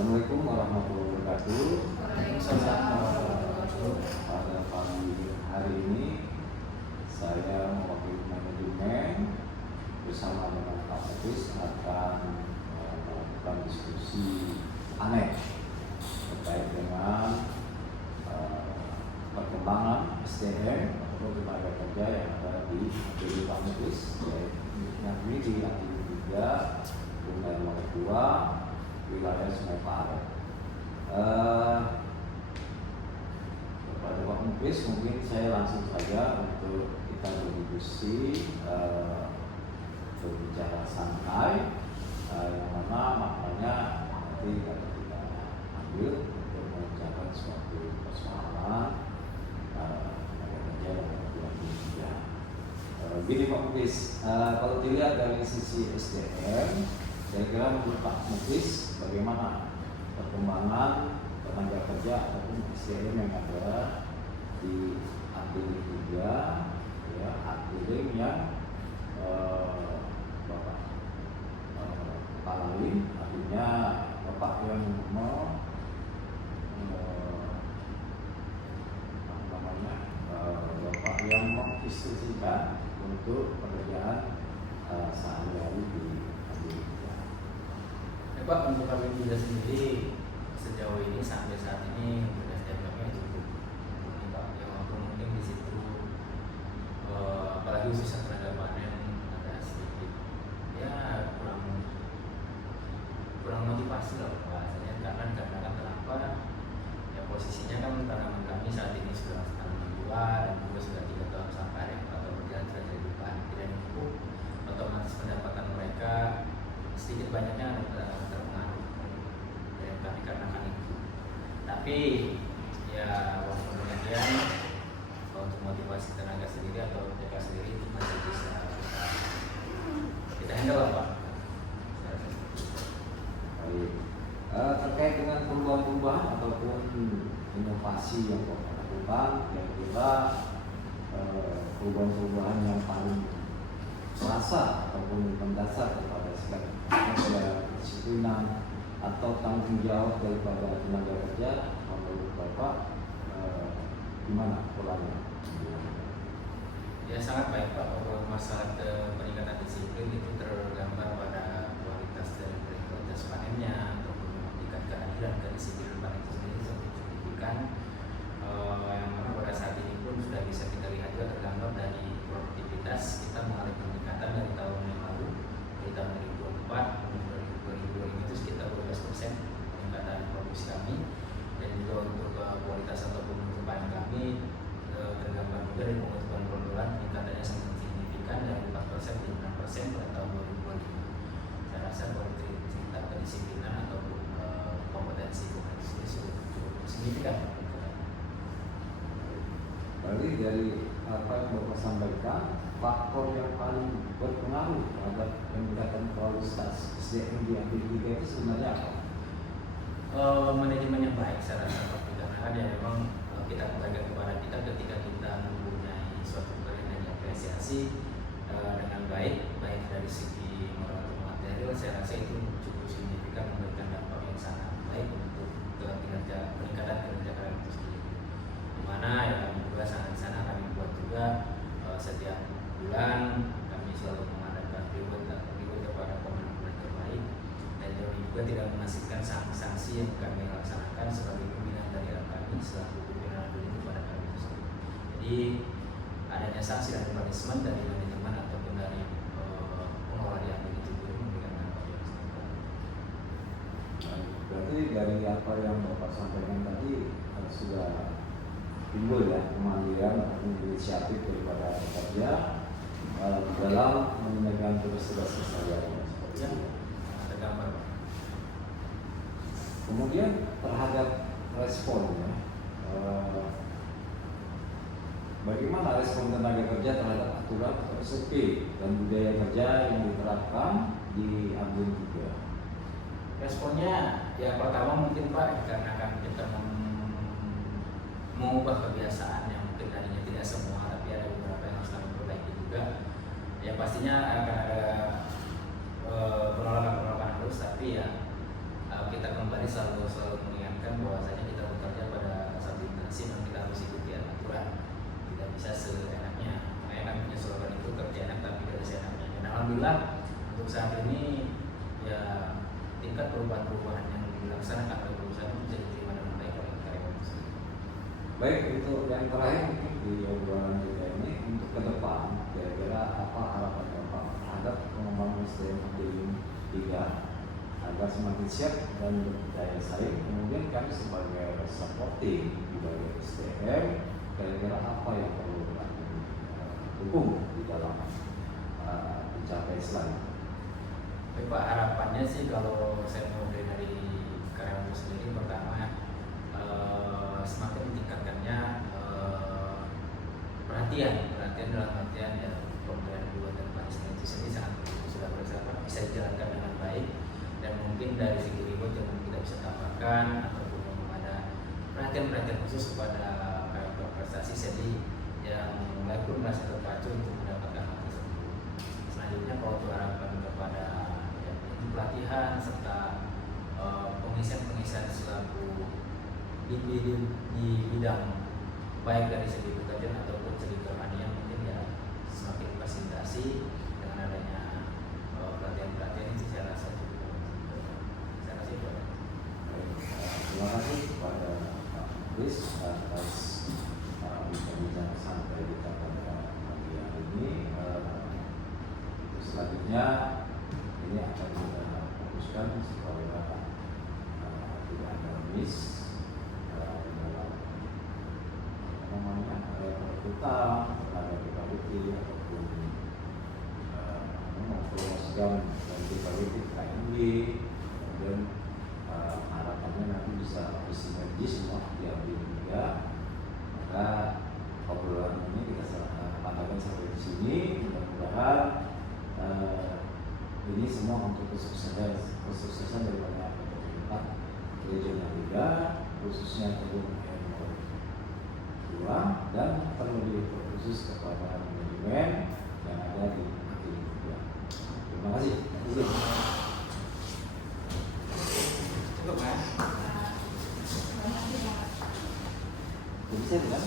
Assalamualaikum warahmatullahi wabarakatuh. Pada pagi hari ini saya mewakili manajemen bersama dengan Pak Hafiz akan melakukan diskusi aneh terkait dengan perkembangan SDM atau tenaga kerja yang ada di Pak Hafiz, yakni di Aktif 3 Bunda Mangkua, wilayah Sungai Pare. Kepada Pak Muklis mungkin saya langsung saja untuk kita berdiskusi, berbicara santai, yang mana maknanya nanti kita ambil untuk mengerjakan suatu persoalan tenaga kerja yang ada. Gini Pak Muklis, kalau dilihat dari sisi SDM, kira-kira menurut Pak Muklis bagaimana perkembangan tenaga kerja ataupun SDM yang ada di Aktif 3, ya, Aktif yang Bapak kepalai, artinya Bapak yang Bapak yang menginstruksikan untuk pekerjaan sehari-hari di Aktif 3. Pak, untuk kami juga sendiri sejauh ini sampai saat ini tugas kami cukup ini Pak, yang waktu mungkin di situ apalagi khususnya tenaga panen ada sedikit ya kurang motivasi lah bahasanya, karena kenapa ya posisinya kan tanaman kami saat ini sudah tanaman tua dan juga sudah 3 tahun sampai atau berjalan sudah jadi depan tidak cukup, otomatis pendapatan mereka sedikit banyaknya terpengaruh dari kami karena kan itu. Tapi ya walaupun demikian untuk motivasi tenaga sendiri atau TK sendiri itu masih bisa kita handle lah Pak. Baik. Terkait dengan perubahan-perubahan ataupun inovasi yang Bapak lakukan, kira-kira perubahan-perubahan yang paling terasa ataupun mendasar kepada kedisiplinan atau tanggung jawab daripada tenaga kerja, menurut Bapak gimana polanya? Ya sangat baik Pak, kalau masalah peningkatan disiplin itu tergambar pada kualitas dari proses panennya ataupun memberikan keadilan kedisiplinan panen itu sendiri sangat signifikan, yang mana pada saat ini pun sudah bisa kita lihat juga tergambar dari produktivitas kita mengalami peningkatan dari tahun yang lalu, dari tahun 2004 2020 itu sekitar 12% peningkatan produksi kami, dan juga untuk kualitas ataupun mutu panen kami tergambar juga dari pembentukan produlan peningkatannya sangat signifikan dari 4% ke 6% pada tahun 2020. Saya rasa kualitas kedisiplinan ataupun kompetensi cukup signifikan. Berarti dari apa yang Bapak sampaikan, faktor yang paling berpengaruh terhadap peningkatan kualitas SDM di Aktif 3 itu sebenarnya apa? Manajemen yang baik saya rasa Pak, karena kan ya memang kita kembali kepada kita ketika kita mempunyai suatu pekerjaan yang diapresiasi dengan baik dari segi moral atau material, saya rasa itu cukup signifikan memberikan dampak yang sangat baik untuk kinerja peningkatan kinerja kalian itu sendiri. Dimana ya kami juga sangat sana kami buat juga setiap bulan kami selalu mengadakan reward kepada pemain-pemain terbaik, dan juga tidak menghasilkan sanksi yang kami laksanakan sebagai pembinaan dari kami selaku pimpinan itu pada kami tersebut. Jadi adanya sanksi dan punishment dari manajemen ataupun dari pengelola yang begitu memberikan dampak yang sangat baik. Berarti dari apa yang Bapak sampaikan tadi sudah timbul ya kemandirian atau inisiatif daripada pekerja di dalam menunaikan tugas-tugas sehari-hari seperti itu. Tergambar Pak. Kemudian terhadap responnya, bagaimana respon tenaga kerja terhadap aturan atau SOP dan budaya kerja yang diterapkan di Aktif 3? Responnya ya pertama mungkin Pak, karena kan kita mengubah kebiasaan yang mungkin tadinya tidak semua, tapi ada beberapa yang harus kami perbaiki juga. Ya pastinya akan ada penolakan halus, tapi ya kita kembali selalu untuk saat ini ya tingkat perubahan-perubahan yang dilaksanakan oleh perusahaan itu bisa diterima dengan baik oleh karyawan itu sendiri. Baik, untuk yang terakhir mungkin di obrolan kita ini untuk ke depan kira-kira apa harapan Bapak terhadap pengembangan SDM di 3 agar semakin siap dan berdaya saing. Kemudian kami sebagai supporting di bagian SDM kira-kira apa yang perlu kami dukung di dalam mencapai selanjutnya. Baik Pak, harapannya sih kalau saya mau dari karyawan itu sendiri, pertama semakin ditingkatkannya perhatian dalam artian ya pemberian dua dan punishment itu sendiri sangat sudah berjalan bisa dijalankan dengan baik, dan mungkin dari segi reward yang kita bisa tambahkan ataupun ada perhatian khusus kepada karyawan berprestasi jadi yang mulai pun merasa terpacu untuk mendapatkan hal tersebut. Selanjutnya kalau untuk harapan kepada ya, pelatihan serta pengisian selaku di bidang baik dari segi pekerjaan ataupun segi kerohanian mungkin ya semakin fasilitasi dengan adanya pelatihan itu saya rasa cukup. Saya rasa itu. Terima kasih kepada Pak Kris atas bincang-bincang santai kita pada pagi hari ini. Selanjutnya ini akan kita fokuskan supaya tidak ada miss dalam hutang terhadap KPT ataupun mempromosikan dan KPT KMB, kemudian harapannya nanti bisa bersinergi semua pihak juga. Maka obrolan ini kita katakan sampai di sini. Mudah-mudahan ini semua untuk kesuksesan daripada pemerintah regional 3 khususnya untuk dan terlebih khusus kepada manajemen yang ada di Indonesia. Terima kasih. Cukup kan? Bisa kan?